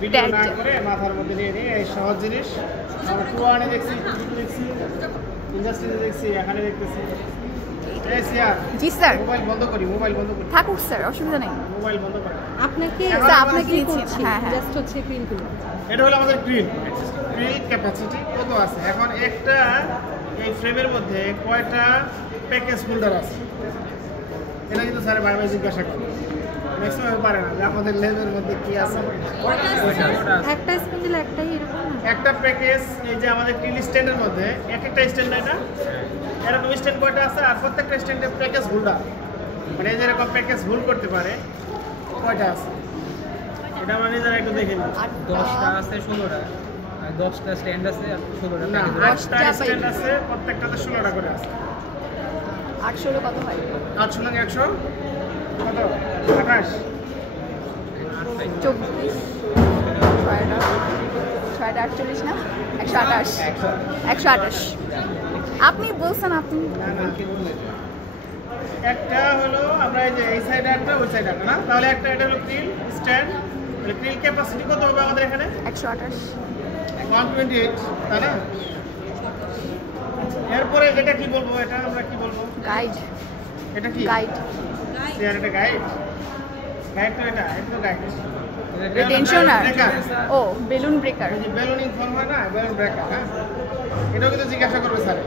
Video না করে মাথার মধ্যে নিয়ে নিয়ে এই সহজ জিনিস আমরা টুয়ানে দেখছি ইন্ডাস্ট্রিতে দেখছি এখানে দেখতেছি। জি স্যার, মোবাইল বন্ধ করি থাকুক স্যার, অসুবিধা নেই। মোবাইল বন্ধ করি আপনাকে নিচ্ছি। হ্যাঁ জাস্ট হচ্ছে ক্রিলগুলো। এটা হলো আমাদের ক্রিল ক্যাপাসিটি কত আছে। এখন একটা এই ফ্রেমের মধ্যে কয়টা প্যাকেজ হোল্ডার আছে এটা কিন্তু স্যার বারবার জিজ্ঞাসা করে, ম্যাক্সিমাম পারে না যে আমাদের লেভেলের মধ্যে কি আছে। একটা স্পেন্ডেল একটাই এরকম একটা প্যাকেজ এই যে আমাদের ক্রিল স্ট্যান্ডের মধ্যে একটা স্ট্যান্ড এটা এরকম স্ট্যান্ড কয়টা আছে আর প্রত্যেকটা স্ট্যান্ডে প্যাকেজ হোল্ডার মানে এই যে এরকম প্যাকেজ হোল্ড করতে পারে কয়টা আছে এটা মানে যারা একটু দেখে নিন। 10টা আছে 16টা, আর 10টা স্ট্যান্ড আছে আর 16টা না, প্যাকেজ। 8টা স্ট্যান্ড আছে প্রত্যেকটাতে 16টা করে আছে। 800 কত হয়? 800 লাগে 100 কত 28 24 ছয়টা 48 না 128 আপনি বলছেন আপনি একটা হলো আমরা এই যে এই সাইডে একটা ওই সাইডে একটা না, তাহলে একটা এটা হলো ক্রিল স্ট্যান্ড। ক্রিল ক্যাপাসিটি কত হবে আমাদের এখানে 128 128 তাই না। এরপরে এটা কি বলবো, এটা আমরা কি বলবো, গাইড। এটা কি গাইড স্যার এটা গাইড তো এটা তো গাইড টেনশনার। ও বেলুন ব্রেকার, এই যে বেলুনিং ফর্ম হয় না বেলুন ব্রেকার। হ্যাঁ এটাও কিন্তু জিজ্ঞাসা করবে স্যার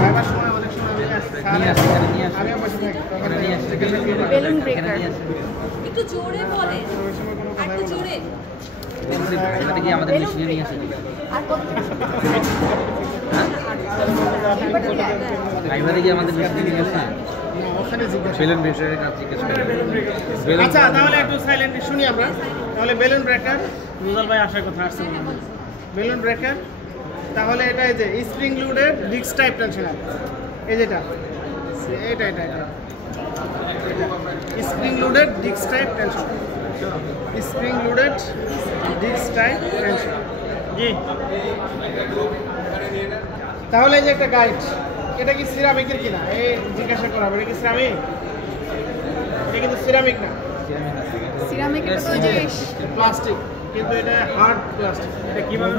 ভাইবার সময় অনেক সময় আমি বসে থাকি তখন বেলুন ব্রেকার। একটু জোরে বলেন, একটু জোরে। এটা কি আমাদের মেশিনে নিয়ে আসে? আর কত ভাইবারে কি আমাদের মেশিনে নিয়ে আসে? ওখানে জিজ্ঞাসা। বেলুন ব্রেকারের কাজ জিজ্ঞেস করে। আচ্ছা তাহলে একটু সাইলেন্ট শুনি আমরা। তাহলে বেলুন ব্রেকার রুজাল ভাই আসার কথা আসছে বেলুন ব্রেকার। তাহলে এটা এই যে spring loaded disc type tensioner, এই যেটা এটা এটা এটা spring loaded disc type tensioner, spring loaded disc type tensioner. জি তাহলে এই যে একটা গাইড, এটা কি সিরামিকের কিনা এই জিজ্ঞাসা করা হবে, এটা কি সিরামিক? এটা কিন্তু সিরামিক না, সিরামিকের তো জিনিস প্লাস্টিক, কিন্তু এটা হার্ড প্লাস্টিক। এটা কিভাবে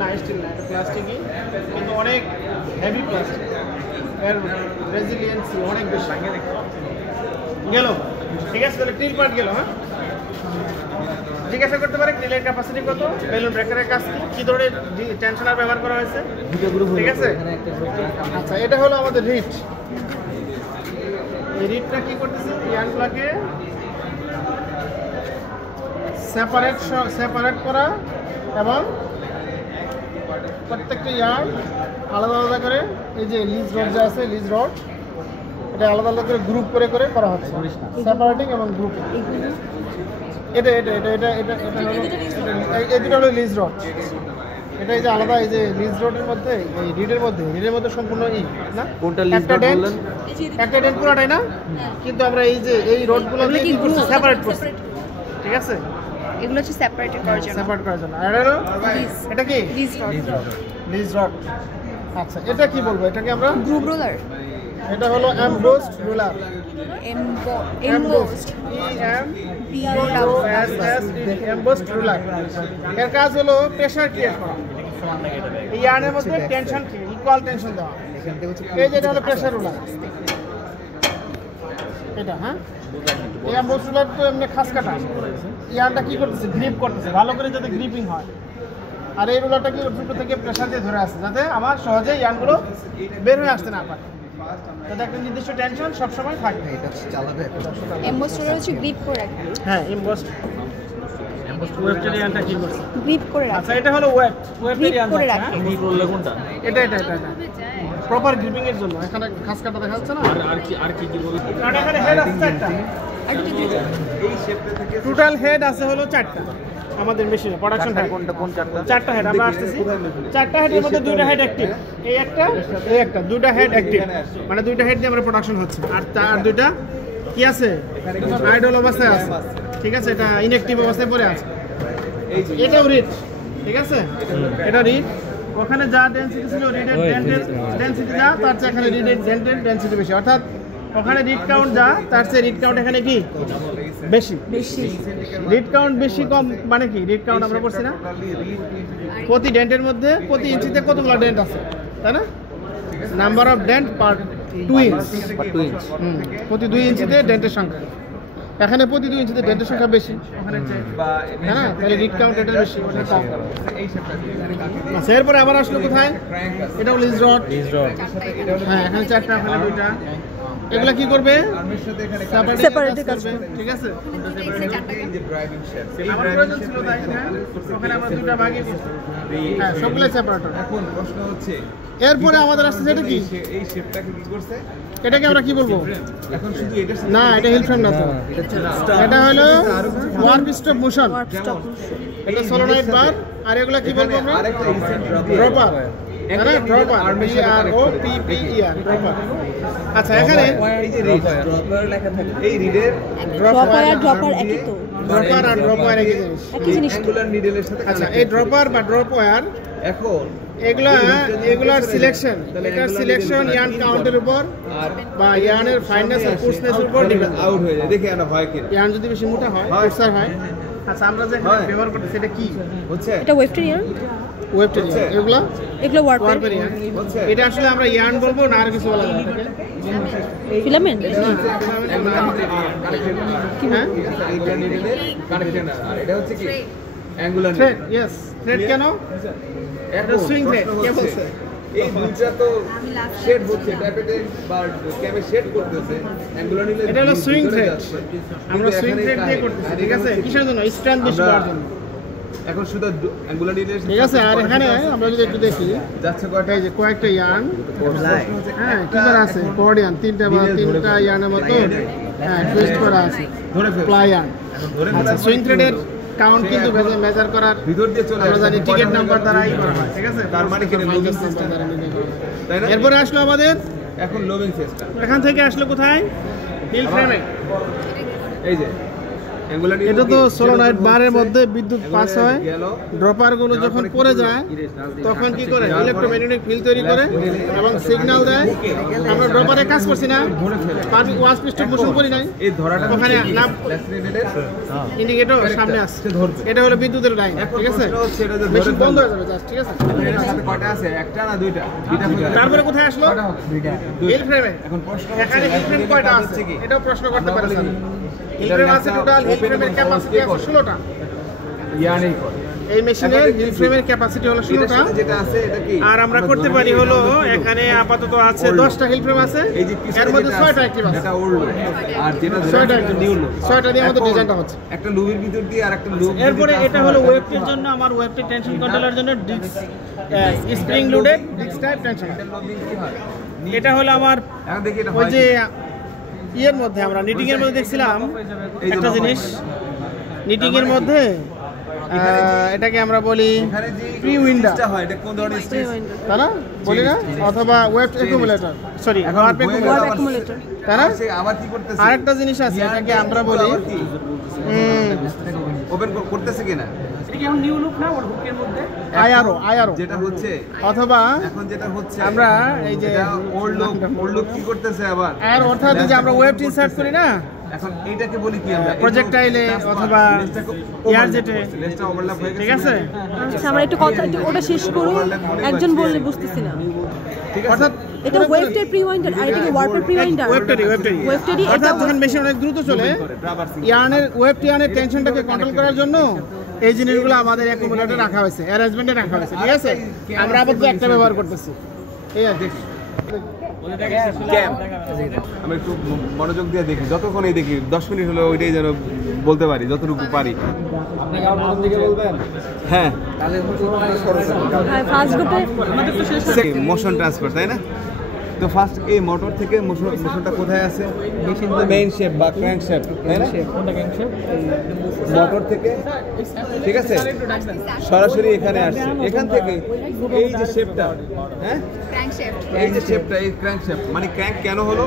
না স্টিল না, এটা প্লাস্টিকই কিন্তু অনেক হেভি প্লাস্টিক, এর রেজিলিয়েন্সি অনেক বেশি। গেল ঠিক আছে, তাহলে ক্রিল পার্ট গেল। হ্যাঁ জিজ্ঞাসা করতে পারে ক্রিলের ক্যাপাসিটি কত, বেলুন ব্রেকারের কাজ কি ধরনের টেনশনার ব্যবহার করা হয়েছে, ঠিক আছে। আচ্ছা এটা হলো আমাদের রিট। এই রিটটা কি করতেছে, ইয়ারগুলোকে সেপারেট করা এবং প্রত্যেকটা ইয়ার আলাদা আলাদা করে এই যে লিজ রড যে আছে লিজ রড এটা আলাদা আলাদা করে গ্রুপ করে করে করা হচ্ছে, সেপারেটিং এবং গ্রুপিং। এটা এটা এটা এটা এটা এটা হলো এই দুটো হলো লিজ রড। এটা এই যে আলাদা এই যে লিজ রডের মধ্যে এই রিডের মধ্যে সম্পূর্ণ না কোনটা লিজ রড বললেন? একটা ডেন্ট পুরোটাই না, কিন্তু আমরা এই যে এই রডগুলো কি করছি সেপারেট করছি, ঠিক আছে। এগুলো হচ্ছে সেপারেটেড করার জন্য, সেপারেট করার জন্য। আর হলো এটা কি লিজ রড। Lease rod. আচ্ছা এটা কি বলবো, এটাকে আমরা গ্রুপ রোলার। এটা হলো এমবোসড রোলার, এমবোসড এমবোসড রোলার। এর কাজ হলো প্রেসার ক্রিয়েট করা, এই ইয়ার্নের মধ্যে টেনশন ইকুয়াল টেনশন দেওয়া। এই যেটা হলো প্রেসার রোলার এটা। হ্যাঁ এই এমবোসড রোলার তো এমনি খাস কাটা, ইয়ারটা কি করতেছে গ্রিপ করতেছে ভালো করে যাতে গ্রিপিং হয়। আর এই রোলারটা কি দুটো থেকে প্রেসার দিয়ে ধরে আসছে যাতে আমার সহজে ইয়ানগুলো বের হয়ে আসতে না পারে, যাতে একটা নির্দিষ্ট টেনশন সবসময় থাকবে। এটা চালাবে এমবোসড রোলার হচ্ছে গ্রিপ করে রাখে। হ্যাঁ এমবোসড ওয়েবটা ইয়ানটা কি করছে গ্রিপ করে রাখে। আচ্ছা এটা হলো ওয়েব গ্রিপ করে রাখে। গ্রিপ রোলার কোনটা? এটা এটা এটা প্রপার গ্রিপিং এর জন্য। এখানে খাস কাটা দেখা যাচ্ছে না, আর কি বলবো? আর এখানে হেড আছে চারটা, আর কি টোটাল হেড আছে হলো চারটা আমাদের মেশিনে প্রোডাকশন হেড। কোন চারটা হেড আমরা আসতেছি, চারটা হেডের মধ্যে দুইটা হেড অ্যাক্টিভ, এই একটা দুইটা হেড অ্যাক্টিভ, মানে দুইটা হেড দিয়ে আমরা প্রোডাকশন হচ্ছে। আর দুইটা কি আছে আইডল অবস্থায় আছে, ঠিক আছে, এটা ইনঅ্যাক্টিভ অবস্থায় পড়ে আছে। এটাও রিড, ঠিক আছে, এটা রিড। ওখানে যা ডেনসিটি ছিল রিডের ডেনসিটি যা তার চেয়ে এখানে রিডের ডেন্টের ডেনসিটি বেশি, অর্থাৎ ওখানে রিড কাউন্ট যা তার চেয়ে রিড কাউন্ট এখানে কি বেশি। রিড কাউন্ট বেশি কম মানে কি? রিড কাউন্ট আমরা করছি না, প্রতি ডেন্টের মধ্যে প্রতি ইঞ্চিতে কতগুলো ডেন্ট আছে, তাই না? Number of dent per 2 inch, প্রতি 2 ইঞ্চিতে ডেন্টের সংখ্যা। এখানে প্রতি 2 ইঞ্চিতে ডেন্টের সংখ্যা বেশি, হ্যাঁ, তাহলে রিড কাউন্ট এটা বেশি, ওটা কম। আচ্ছা, এরপরে আবার আসলো কোথায়? এটা হলো লিজ রড। হ্যাঁ, এখানে 4টা, এখানে 2টা। এগুলা কি করবে? সেপারেটলি কাজ করবে, ঠিক আছে? আমার প্রয়োজন ছিল তাই, হ্যাঁ, ওখানে আমরা 2টা ভাগে করছি, হ্যাঁ, সবগুলো সেপারেটর। এখন প্রশ্ন হচ্ছে এরপরে আমাদের আসছে এটা কি? এই শেপটাকে কি করছে? এটাকে আমরা কি বলবো? এখন শুধু এটা না, এটা হিল ফ্রেম না তো, এটা হলো ওয়ার্ক স্টপ মোশন। এটা সলোনয়েড বার। আর এগুলা কি বলবো আমরা? আরেকটা রিসেন্ট ড্রপার, তাই না? Dropper, DROPPER, dropper. আচ্ছা, এখানে এই যে রিড ড্রপার লেখা থাকে, এই রিডের ড্রপার আর ড্রপার একই তো, ড্রপার আর ড্রপ ওয়্যার একই জিনিস। একই জিনিস তো। অ্যাঙ্গুলার নিডেলের সাথে আচ্ছা, এই ড্রপার বা ড্রপ ওয়্যার এখন এগুলার সিলেকশন, এটার সিলেকশন ইয়ার্ন কাউন্টের উপর বা ইয়ার্নের ফাইননেস আর কোর্সনেসের উপর ডিপেন্ড। আউট হয়ে যায়, দেখে আনা হয় কি ইয়ার্ন যদি বেশি মোটা হয়, কোর্সার হয়। আচ্ছা, আমরা যে এখানে ব্যবহার করতেছি এটা কি? হচ্ছে এটা ওয়েবটেরিয়ান, ওয়েবটেরিয়ান। এগুলো ওয়ার্পার, ওয়ারপেরিয়ান। এটা আসলে আমরা ইয়ার্ন বলবো না আর কিছু বলা যাবে না? ফিলামেন্ট। হ্যাঁ, এইটা নিডেলের কানেকশন। আর এটা হচ্ছে কি অ্যাঙ্গুলার থ্রেড। ইয়েস, থ্রেড কেন? এটা সুইং থ্রেড কে বলছে? এই দুইটা তো শেড হচ্ছে, ট্যাপেটে বা ক্যামে শেড করতেছে, অ্যাঙ্গুলার নিডেল এটা হলো সুইং থ্রেড। আমরা সুইং থ্রেড দিয়ে করতেছি, ঠিক আছে? কিসের জন্য? স্ট্রেন্থ বেশি করার জন্য। এখন শুধু অ্যাঙ্গুলার নিডেল, ঠিক আছে। আর এখানে আমরা যদি একটু দেখি, যাচ্ছে কয়টা? এই যে কয়েকটা ইয়ার্ন, হ্যাঁ, কি করা আছে? কোয়ার্ডিয়ান, 3টা ইয়ার্নের মতো, হ্যাঁ, টুইস্ট করা আছে, ধরে ফেল, প্লাই ইয়ার্ন। ধরে আচ্ছা, সুইং থ্রেডের কাউন্ট কিন্তু মেজার করার ভিতর দিয়ে চলে আমরা আসে, জানি টিকেট নাম্বার দ্বারাই করা হয়, ঠিক আছে? তার মানে কি লোবিং সিস্টেম, দ্বারা নির্ণয় করা হয়। তাই না? এরপরে আসলো আমাদের, এখন লোবিং সিস্টেম এখান থেকে আসলো কোথায়? হিল ফ্রেমে। এই যে অ্যাঙ্গুলার এটা তো সোলোনয়েড বারের মধ্যে বিদ্যুৎ পাস হয়, ড্রপার গুলো যখন পড়ে যায় তখন কি করে? ইলেকট্রোম্যাগনেটিক ফিল্ড তৈরি করে এবং সিগন্যাল দেয়। আমরা ড্রপারে কাজ করছি না, ওয়াশ পিস্টন মোশন করি নাই, এই ধরাটা ওখানে নাম ল্যাসিনেটেড ইন্ডিকেটর সামনে আসছে, এটা হলো বিদ্যুতের লাইন, ঠিক আছে? হচ্ছে এটা যে মেশিন বন্ধ হয়ে যাবে জাস্ট, ঠিক আছে? এর সাথে কয়টা আছে? একটা না দুইটা? দুইটা। তারপরে কোথায় আসলো? হিল ফ্রেমে। এখন প্রশ্ন এখানে হিল ফ্রেম কয়টা আছে এটাও প্রশ্ন করতে পারে স্যার। হিল ফ্রেম আছে টোটাল, হিল ফ্রেমের ক্যাপাসিটি আছে 16টা। ইয়ানেই করে এই মেশিনের হিল ফ্রেমের ক্যাপাসিটি হলো 16টা। যেটা আছে এটা কি? আর আমরা করতে পারি হলো, এখানে আপাতত আছে 10টা হিল ফ্রেম আছে, এই যে এর মধ্যে 6টা অ্যাক্টিভ আছে, এটা ওল্ড আর যেটা 6টা নিউ লো, 6টা দিয়ে আমাদের ডিজাইনটা হচ্ছে। একটা লুবির ভিতর দিয়ে আর একটা লুব। এরপরে এটা হলো ওয়েবটির জন্য, আমার ওয়েবটি টেনশন কন্ট্রোলার জন্য disc spring loaded disc type tension. এটা হলো আমার এখন দেখি এটা ওই হয় যে ইয়ের মধ্যে, আমরা নিটিং এর মধ্যে দেখছিলাম একটা জিনিস, নিটিং এর মধ্যে এটাকে আমরা বলি এখানে যে প্রি উইন্ডার, স্টেজটা হয় এটা কোন ধরনের স্টেজ? তাই না? বলি না? অথবা web accumulator, sorry warp accumulator, তাই না? সে আবার কি করতেছে? আরেকটা জিনিস আছে, এটাকে আমরা বলি ওপেন করতেছে কিনা? আইআরও, যেটা হচ্ছে অথবা এখন যেটা হচ্ছে আমরা এই যে ওল্ড লোক কি করতেছে আবার? আর অর্থাৎ যে আমরা ওয়েব ইনসার্ট করি না এখন এইটাকে বলি কি আমরা? প্রজেক্টাইলে অথবা এয়ারজেটে, লেসটা ওভারল্যাপ হয়ে গেছে, ঠিক আছে? আচ্ছা, আমরা একটু কথা ওটা শেষ করুন, একজন বললে বুঝতেছি না। ঠিক আছে? অর্থাৎ এটা ওয়েবটের প্রিওয়াইন্ডার আর এটা কি ওয়ার্পার প্রিওয়াইন্ডার? ওয়েবটারি অর্থাৎ যখন মেশিন অনেক দ্রুত চলে, ইয়ার্নের ওয়েবটি ইয়ার্নের টেনশনটাকে কন্ট্রোল করার জন্য এই জিনিসগুলো আমাদের অ্যাকুমুলেটরে রাখা হয়েছে, অ্যারেঞ্জমেন্টে রাখা হয়েছে, ঠিক আছে? আমরা আপাতত একটা ব্যবহার করতেছি, এই আর দেখি। আমি একটু মনোযোগ দিয়ে দেখি, যতক্ষণই দেখি 10 মিনিট হলো ওইটাই যেন বলতে পারি যতটুকু পারি। হ্যাঁ, হ্যাঁ, ফার্স্ট গ্রুপে মোশন ট্রান্সফার, তাই না? তো ফার্স্ট এই মোটর থেকে মোশনটা কোথায় আছে? মেইন শেপ বা ক্র্যাঙ্ক শেপ, তাই না? মোটর থেকে, ঠিক আছে, সরাসরি এখানে আসছে। এখান থেকে এই যে শেপটা, হ্যাঁ, এই যে শেপটা, এই ক্র্যাঙ্ক শেপ, মানে ক্র্যাঙ্ক কেন হলো?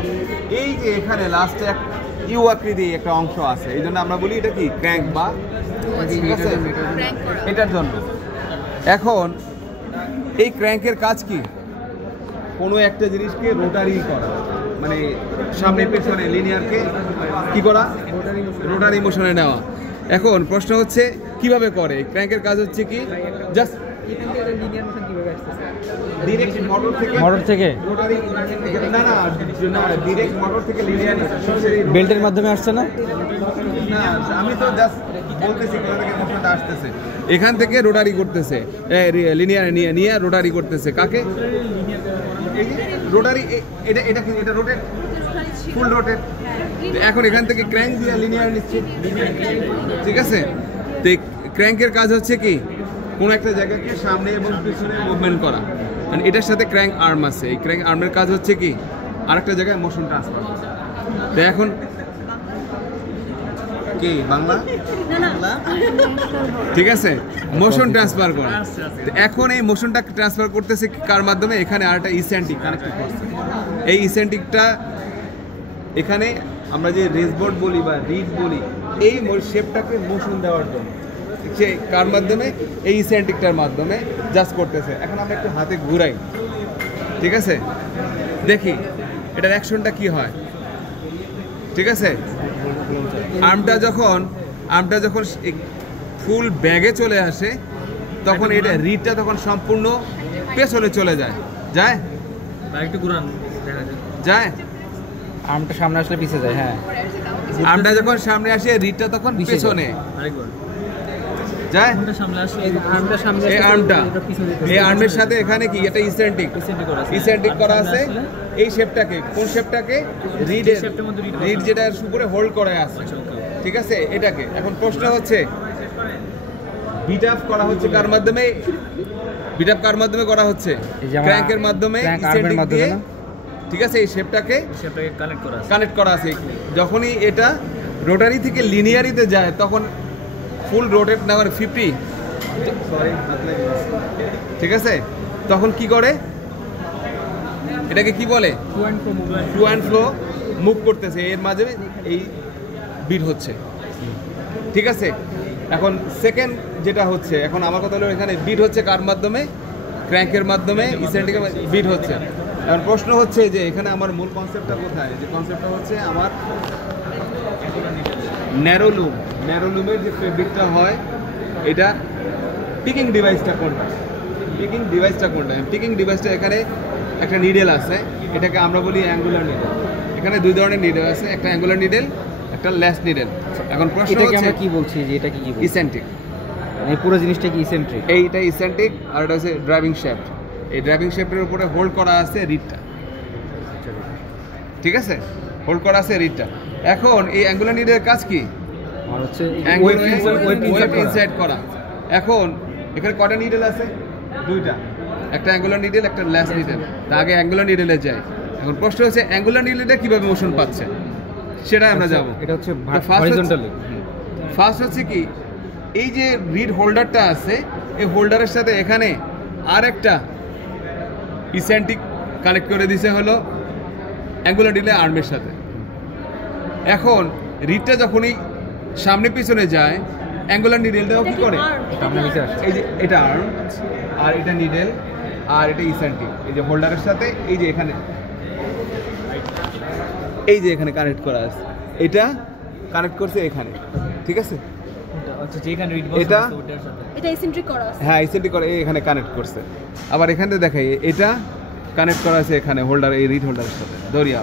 এই যে এখানে লাস্টে এক ইউ আকৃতি একটা অংশ আছে, এই জন্য আমরা বলি এটা কি ক্র্যাঙ্ক বা, ঠিক আছে, এটার জন্য। এখন এই ক্র্যাঙ্কের কাজ কি? কোনো একটা জিনিসকে রোটারি করা, মানে সামনে পেছনে লিনিয়ারকে কি করা, রোটারি মোশনে নেওয়া। এখন প্রশ্ন হচ্ছে কিভাবে করে ক্র্যাঙ্কের কাজ হচ্ছে কি, জাস্ট ডিরেক্ট মোটর থেকে রোটারি, না না না ডিরেক্ট মোটর থেকে লিনিয়ার বেল্টের মাধ্যমে আসছে না? না আমি তো জাস্ট বলতেছি কোথা থেকে মোশনটা আসতেছে। এখান থেকে রোটারি করতেছে, লিনিয়ার নিয়ে রোটারি করতেছে কাকে, রোটারি। এটা এটা কি, এটা রোটেট, ফুল রোটেট। এখন এখান থেকে ক্র্যাঙ্ক দিয়ে লিনিয়ার নিচ্ছে, ঠিক আছে। তো ক্র্যাঙ্কের কাজ হচ্ছে কি কোনো একটা জায়গাকে সামনে এবং পিছনে মুভমেন্ট করা। মানে এটার সাথে ক্র্যাঙ্ক আর্ম আছে, এই ক্র্যাঙ্ক আর্মের কাজ হচ্ছে কি আরেকটা জায়গায় মোশন ট্রান্সফার। তো এখন কি বাংলা, ঠিক আছে, মোশন ট্রান্সফার করে। এখন এই মোশনটা ট্রান্সফার করতেছে কার মাধ্যমে, এখানে আর একটা ইসেন্টিক কানেক্ট করছে। এই ইসেন্টিকটা এখানে আমরা যে রেসবোর্ড বলি বা রিড বলি, এই শেপটাকে মোশন দেওয়ার জন্য সে কার মাধ্যমে, এই ইসেন্টিকটার মাধ্যমে জাস্ট করতেছে। এখন আমরা একটু হাতে ঘুরাই, ঠিক আছে, দেখি এটার অ্যাকশনটা কি হয়, ঠিক আছে। আর্মটা যখন ফুল ব্যাগে চলে আসে তখন এটা রিডটা তখন সম্পূর্ণ পেছনে চলে যায়, একটু ঘুরান যায়। আর্মটা সামনে আসলে পিছিয়ে যায়। হ্যাঁ, আর্মটা যখন সামনে আসে রিডটা তখন পেছনে আরেকবার যায়। এই আর্মের সাথে এখানে কি এটা ইসেন্টিক করা আছে। এই শেপটাকে, কোন শেপটাকে, রিড যেটা উপরে হোল্ড করা আছে, ঠিক আছে, এটাকে। এখন প্রশ্ন হচ্ছে বিট আপ করা হচ্ছে কার মাধ্যমে, বিট আপ কার মাধ্যমে করা হচ্ছে, ক্র্যাঙ্কের মাধ্যমে, ইসেন্টিক দিয়ে, ঠিক আছে। এই শেপটাকে কানেক্ট করা আছে। যখনই এটা রোটারি থেকে লিনিয়ারিতে যায় তখন ফুল রোটেট না করে 50, ঠিক আছে, তখন কি করে, এটাকে কি বলে, টু অ্যান্ড ফ্লো মুভ করতেছে, এর মাঝে এই বিট হচ্ছে, ঠিক আছে। এখন সেকেন্ড যেটা হচ্ছে, এখন আমার কথা হলো এখানে বিট হচ্ছে কার মাধ্যমে, ক্র্যাঙ্কের মাধ্যমে, ইসেন্টিকের বিট হচ্ছে। এখন প্রশ্ন হচ্ছে যে এখানে আমার মূল কনসেপ্টটা কোথায়, যে কনসেপ্টটা হচ্ছে আমার ন্যারো লুমের যে ফেব্রিকটা হয়, এটা পিকিং ডিভাইসটা কোনটা, পিকিং ডিভাইসটা এখানে একটা নিডেল আছে, এটাকে আমরা বলি অ্যাঙ্গুলার নিডেল। এখানে দুই ধরনের নিডেল আছে, একটা অ্যাঙ্গুলার নিডেল, একটা ল্যাস নিডেল। এখন প্রশ্ন হচ্ছে আমরা কি বলছি, যে এটা কি ইসেন্ট্রিক, এই পুরো জিনিসটা কি ইসেন্ট্রিক, এইটা ইসেন্ট্রিক, আর এটা হচ্ছে ড্রাইভিং শ্যাফট। এই ড্রাইভিং শ্যাফটের উপরে হোল্ড করা আছে রিডটা, ঠিক আছে, হোল্ড করা আছে রিডটা। এখন এই অ্যাঙ্গুলার নিডেলের কাজ কি, আর হচ্ছে ওয়েট ইনসার্ট করা। এখন এখানে কয়টা নিডেল আছে, দুইটা, একটা অ্যাঙ্গুলার নিডেল, একটা ল্যাস নিডেল। তা আগে অ্যাঙ্গুলার নিডেলে যায়। এখন প্রশ্ন হচ্ছে অ্যাঙ্গুলার নিডেলটা কিভাবে মোশন পাচ্ছে, সেটা আমরা যাব। এটা হচ্ছে হরিজন্টালি। ফার্স্ট হচ্ছে কি, এই যে রিড হোল্ডারটা আছে, এই হোল্ডারের সাথে এখানে আর একটা ইসেন্টিক কানেক্ট করে দিছে হলো অ্যাঙ্গুলার নিডেল আর্মের সাথে। এখন রিডটা যখনই সামনে পিছনে যায়, অ্যাঙ্গুলার নিডেলটাও কি করে, এই যে এটা আর্ম, আর এটা নিডেল, আর এটা ইসেন্টিক, এই যে হোল্ডারের সাথে এই যে এখানে, এই যে এখানে কানেক্ট করা আছে, এটা কানেক্ট করছে এখানে, ঠিক আছে। এটা ইসেন্ট্রিক করা আছে, হ্যাঁ ইসেন্ট্রিক করে এখানে কানেক্ট করছে। আবার এখানে দেখাই এটা কানেক্ট করা আছে এখানে হোল্ডার, এই রিড হোল্ডারের সাথে দড়িয়া,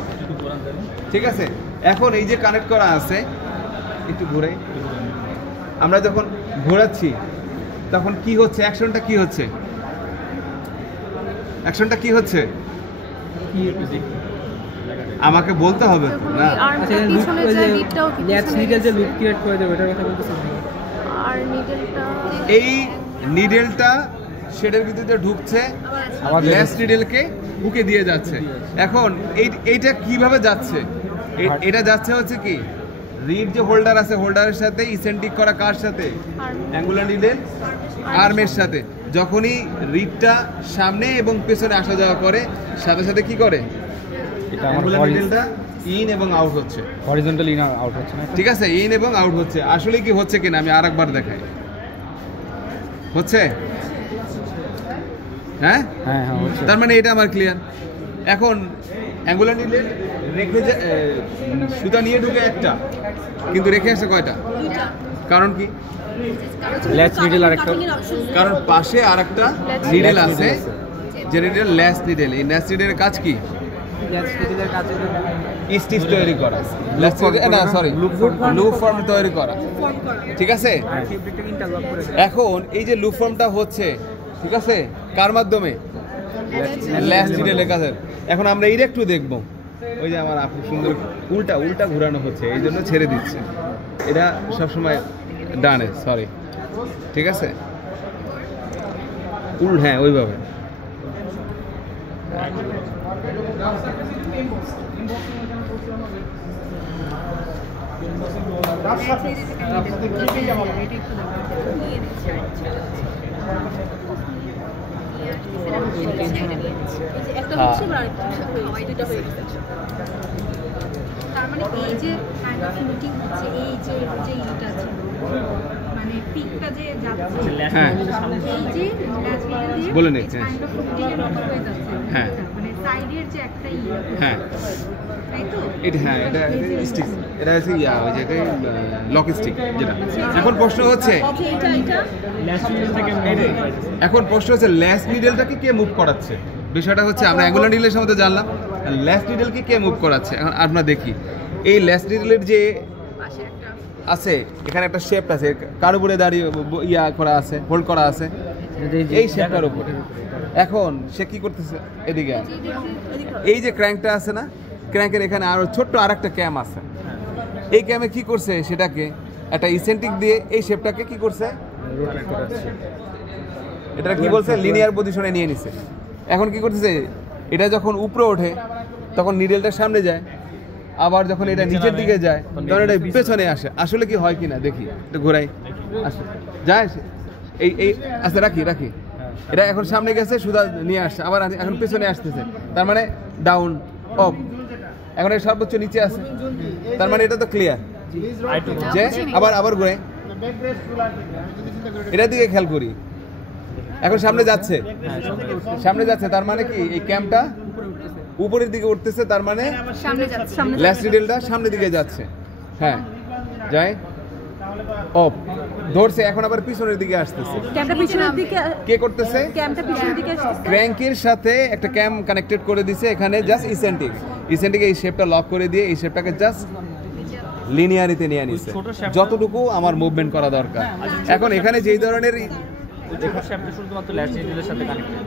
ঠিক আছে। এখন এই যে কানেক্ট করা আছে, একটু ঘুরে আমরা যখন ঘোরাচ্ছি তখন কি হচ্ছে, অ্যাকশনটা কি হচ্ছে, আমাকে বলতে হবে না। আর্মটা পিছনে যায়, লিডটাও কি নিডেল যে লুপ ক্রিয়েট করে দেবে, এটার কথা বলতেছেন। আর নিডেলটা, এই নিডেলটা শেডের ভিতরে ঢুকছে, আবার ল্যাস নিডেলকে হুকে দিয়ে যাচ্ছে। এখন এইটা কিভাবে যাচ্ছে, এটা যাচ্ছে হচ্ছে কি, রিড যে হোল্ডার আছে, হোল্ডারের সাথে ইসেন্টিক করা কার সাথে, অ্যাঙ্গুলার নিডেল আর্মের সাথে। যখনই রিডটা সামনে এবং পেছনে আসা যাওয়া করে, সাথে সাথে কি করে, অ্যাঙ্গুলার নিডেলটা ইন এবং আউট হচ্ছে, হরিজন্টাল ইন আউট হচ্ছে না, ঠিক আছে, ইন এবং আউট হচ্ছে। আসলে কি হচ্ছে কিনা আমি আরেকবার দেখাই, হচ্ছে, হ্যাঁ, হ্যাঁ হ্যাঁ হচ্ছে। তার মানে এটা আমার ক্লিয়ার। এখন অ্যাঙ্গুলার নিডেল রেখে যে সুতা নিয়ে ঢুকে একটা, কিন্তু রেখে আসে কয়টা? কারণ কি? ল্যাচ নিডেল আর একটা, কারণ পাশে আর একটা নিডেল আছে, যে নিডেল ল্যাচ নিডেল। এই ল্যাচ নিডেলের কাজ কি? ল্যাচ নিডেলের কাছে স্টিচ তৈরি করা, ল্যাচ না সরি লুপ ফর্ম তৈরি করা, ঠিক আছে? ফেব্রিকটাকে ইন্টারলক করে দেয়। এখন এই যে লুপ ফর্মটা হচ্ছে, ঠিক আছে, কার মাধ্যমে? ল্যাচ নিডেলের কাছে। এখন আমরা এটা একটু দেখবো। ওই যে আমার আপু সুন্দর উল্টা উল্টা ঘোরানো হচ্ছে, এই জন্য ছেড়ে দিচ্ছে। এটা সবসময় ডানে, সরি, ঠিক আছে, হ্যাঁ ওইভাবে। একটা হচ্ছে আর একটা দুটো হয়ে গেছে। তার মানে এই যে কাইন্ড অফ মিটিং হচ্ছে, এই যে যে ইটা আছে মানে পিকটা যে যাচ্ছে, হ্যাঁ এই যে ল্যাচ মিডল দিয়ে বলে নে, কাইন্ড অফ মিটিং এর মতো হয়ে যাচ্ছে। হ্যাঁ। মানে সাইডের যে একটা ইয়ে, হ্যাঁ তাই তো? এটা, হ্যাঁ এটা স্টিক, এটা হচ্ছে ওই জায়গায় লক স্টিক যেটা। এখন প্রশ্ন হচ্ছে, আচ্ছা এটা ল্যাচ নিডেল থেকে এখন প্রশ্ন হচ্ছে ল্যাচ নিডেলটাকে কে মুভ করাচ্ছে? বিষয়টা হচ্ছে আমরা অ্যাঙ্গুলার নিডেলের সম্বন্ধে জানলাম, ল্যাচ নিডেলকে কে মুভ করাচ্ছে? এখন আমরা দেখি এই ল্যাচ নিডেলের যে পাশে একটা আছে, এখানে একটা শেপ আছে, কার উপরে দাঁড়িয়ে করা আছে, হোল্ড করা আছে এই শেপটার উপরে। এখন সে কি করতেছে? এদিকে আয়। এই যে ক্র্যাঙ্কটা আছে না, ক্র্যাঙ্কের এখানে আরো ছোট্ট আর একটা ক্যাম আছে। এই ক্যামে কি করছে? সেটাকে একটা ইসেন্ট্রিক দিয়ে এই শেপটাকে কি করছে? এটা কি বলছে? লিনিয়ার পজিশনে নিয়ে নিছে। এখন কি করতেছে? এটা যখন উপরে ওঠে তখন নিডেলটা সামনে যায়, আবার যখন এটা নিচের দিকে যায় তখন এটা পেছনে আসে। আসলে কি হয় কিনা দেখি, একটু ঘোরাই, আসে যায় এই এই আচ্ছা রাখি রাখি, এটা এখন সামনে গেছে, সুদা নিয়ে আসছে, আবার এখন পেছনে আসতেছে, তার মানে ডাউন অফ। এখন এই সর্বোচ্চ নিচে আছে, তার মানে এটা তো ক্লিয়ার যে আবার আবার ঘুরে এটার দিকে খেয়াল করি। এখন সামনে যাচ্ছে, সামনে যাচ্ছে, তার মানে কি এই ক্যাম্পটা উপরের দিকে উঠতেছে, তার মানে সামনে যাচ্ছে, সামনে ল্যাচ নিডেলটা সামনের দিকে যাচ্ছে। হ্যাঁ যায় অফ, ধরছে, এখন আবার পিছনের দিকে আসতেছে। ক্যামটা পিছনের দিকে, কে করতেছে? ক্যামটা পিছনের দিকে আসছে। ক্র্যাঙ্কের সাথে একটা ক্যাম কানেক্টেড করে দিছে, এখানে জাস্ট ইসেন্ট্রিক, ইসেন্ট্রিক এই শেপটা লক করে দিয়ে এই শেপটাকে জাস্ট লিনিয়ারিতে নিয়ে নিছে, যতটুকু আমার মুভমেন্ট করা দরকার। এখন এখানে যেই ধরনের ছোট শ্যাফটটা শুধুমাত্র ল্যাচ নিডেলের সাথে কানেক্টেড,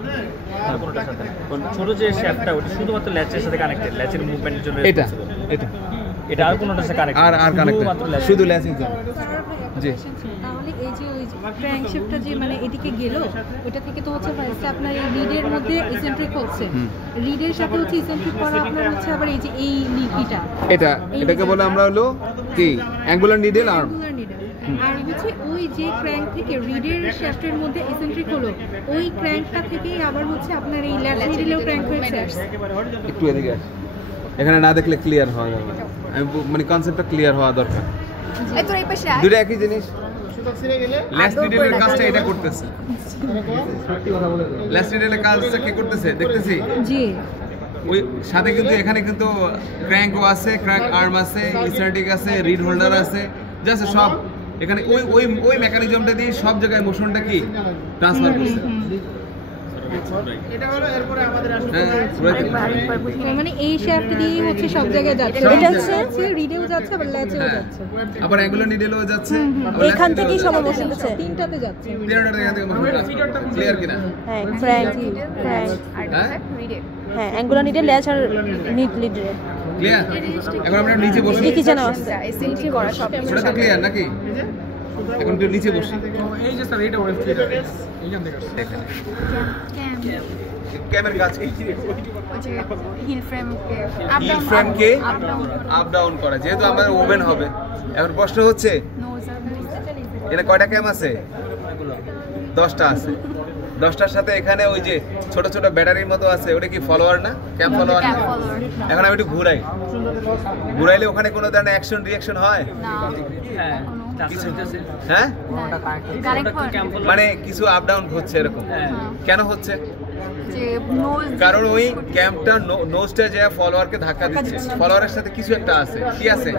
আর কোনোটার সাথে না। ছোট যে শ্যাফটটা ওটা শুধুমাত্র ল্যাচের সাথে কানেক্টেড, ল্যাচের মুভমেন্টের জন্য এটা এটা এটা আর কোনোটার সাথে কানেক্টেড আর কানেক্টেড শুধু ল্যাচের জন্য। জি তাহলে এই যে ওই ক্র্যাঙ্কশ্যাফটটা যে মানে এদিকে গেল, ওটা থেকে তো হচ্ছে ফার্স্টে আপনার এই রিডের মধ্যে ইসেন্ট্রিক হচ্ছে, রিডের সাথে হচ্ছে ইসেন্ট্রিক করা আপনার হচ্ছে আবার এই যে এই লিপিটা, এটাকে বলে আমরা হলো কি angular needle arm. Angular needle. আর হচ্ছে ওই যে ক্র্যাঙ্ক থেকে রিডের শ্যাফটের মধ্যে ইসেন্ট্রিক হলো, ওই ক্র্যাঙ্কটা থেকেই আবার হচ্ছে আপনার এই ল্যাচ নিডেলেও ক্র্যাঙ্ক হয়েছে। একটু এদিকে আস, এখানে না দেখলে ক্লিয়ার হয়, আমি মানে কনসেপ্টটা ক্লিয়ার হওয়া দরকার। এই তোর এই পাশে আয়। দুটো একই জিনিস। সুতা ছিঁড়ে গেলে ল্যাচ নিডেলের কাজটা এটা করতেছে, ল্যাচ নিডেলের কাজটা কি করতেছে দেখতেছি। জি ওই সাথে কিন্তু এখানে কিন্তু ক্র্যাঙ্কও আছে, ক্র্যাঙ্ক আর্ম আছে, ইসেন্ট্রিক আছে, রিড হোল্ডার আছে, জাস্ট সব এখানে ওই ওই ওই মেকানিজমটা দিয়ে সব জায়গায় মোশনটা কি ট্রান্সফার করছে। এটা হলো এরপরে আমাদের আসলে মানে এই শ্যাফট দিয়েই হচ্ছে সব জায়গায় যাচ্ছে, এটা হচ্ছে রিডেও যাচ্ছে আবার ল্যাচেও যাচ্ছে, আবার অ্যাঙ্গুলার নিডেলও যাচ্ছে, এখান থেকেই সব মোশন হচ্ছে। তিনটাতে যাচ্ছে। ক্লিয়ার কিনা? হ্যাঁ ফ্র্যাঙ্ক হ্যাঁ হ্যাঁ অ্যাঙ্গুলার নিডেল, ল্যাচ আর নিড লিডে ক্লিয়ার। এখন আমরা নিচে বসি, কি যেন আছে এসএনটি করা সব ওটা তো ক্লিয়ার নাকি? এখন একটু নিচে বসি, এই যে স্যার এটা ওয়েব এইখান থেকে দেখেন ক্যামেরার কাজ কি? হিল ফ্রেম হিল ফ্রেমকে আপ ডাউন করা, যেহেতু আমাদের ওভেন হবে। এখন প্রশ্ন হচ্ছে এটা কয়টা ক্যাম আছে? 10টা আছে। 10টার সাথে এখানে ওই যে ছোট ছোট ব্যাটারির মতো আছে, ওটা কি ফলোয়ার না? ক্যাম ফলোয়ার না? এখন আমি একটু ঘুরাই, ঘুরাইলে ওখানে কোনো ধরনের অ্যাকশন রিঅ্যাকশন হয়? হ্যাঁ কিছু হ্যাঁ কারেক্ট মানে কিছু আপ ডাউন হচ্ছে এরকম, কেন হচ্ছে? যে নোজ, কারণ ওই ক্যাম্পটা নোজটা যে ফলোয়ারকে ধাক্কা দিচ্ছে, ফলোয়ারের সাথে কিছু একটা আছে। কি আছে?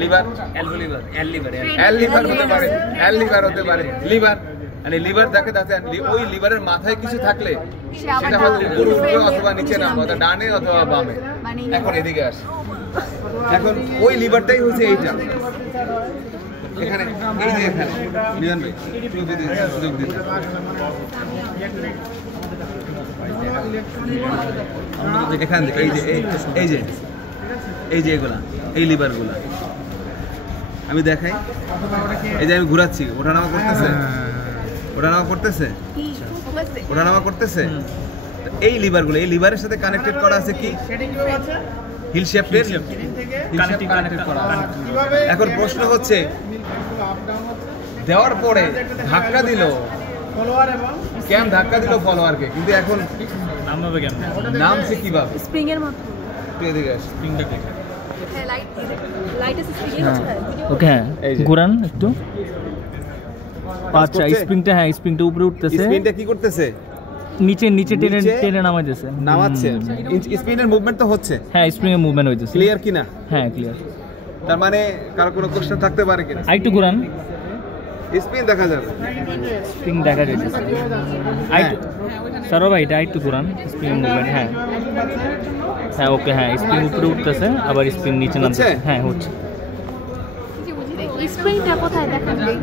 লিভার, এল লিভার এল লিভার হতে পারে, এল লিভার হতে পারে, লিভার মানে লিভার দেখে দেখে ওই লিভারের মাথায় কিছু থাকলে সে আবার সেটা হয়তো উপরে উঠবে অথবা নিচে নামবে, অথবা ডানে অথবা বামে। মানে এখন এদিকে আসে, এখন ওই লিভারটাই হচ্ছে এইটা এখানে, এই যে এখানে লিয়ান ভাই সুযোগ দিতে এখান থেকে এই যে এগুলা, এই লিভারগুলা আমি দেখাই। এই যে আমি ঘুরাচ্ছি, ওঠানামা করতেছে, ওঠানামা করতেছে, ওঠানামা করতেছে। এই লিভারগুলো, এই লিভারের সাথে কানেক্টেড করা আছে কি হিল শেফটের কানেক্টেড করা। এখন প্রশ্ন হচ্ছে দেওয়ার পরে ধাক্কা দিল ফলোয়ার এবং ক্যাম, ধাক্কা দিল ফলোয়ারকে, কিন্তু এখন নামবে কেমন? নামছে কিভাবে? স্প্রিং এর মতো। তুই এদিকে আস। স্প্রিংটা দেখে হ্যাঁ, লাইট আছে স্প্রিং এর মতো। ওকে হ্যাঁ এই যে। ঘুরান একটু। আচ্ছা করছে? স্প্রিংটা, হ্যাঁ স্প্রিংটা উপরে উঠতেছে, স্পিনটা কি করতেছে? নিচে নিচে টেনে নিচে টেনে নামাইতেছে। নামাচ্ছে। স্পিনের মুভমেন্ট তো হচ্ছে, হ্যাঁ স্প্রিং এর মুভমেন্ট হইতেছে। ক্লিয়ার কিনা? হ্যাঁ ক্লিয়ার। তার মানে কারো কোনো কোশ্চেন থাকতে পারে কিনা? আরেকটু ঘুরান, স্পিন দেখা যাবে। স্প্রিং দেখা যাইতেছে। আরেকটু সরো ভাই, এটা আরেকটু ঘুরান, স্প্রিং মুভমেন্ট। হ্যাঁ হ্যাঁ ওকে, হ্যাঁ স্প্রিং উপরে উঠতেছে, আবার স্প্রিং নিচে নামছে। হচ্ছে? হ্যাঁ হচ্ছে। স্প্রিংটা কোথায় দেখা যায়?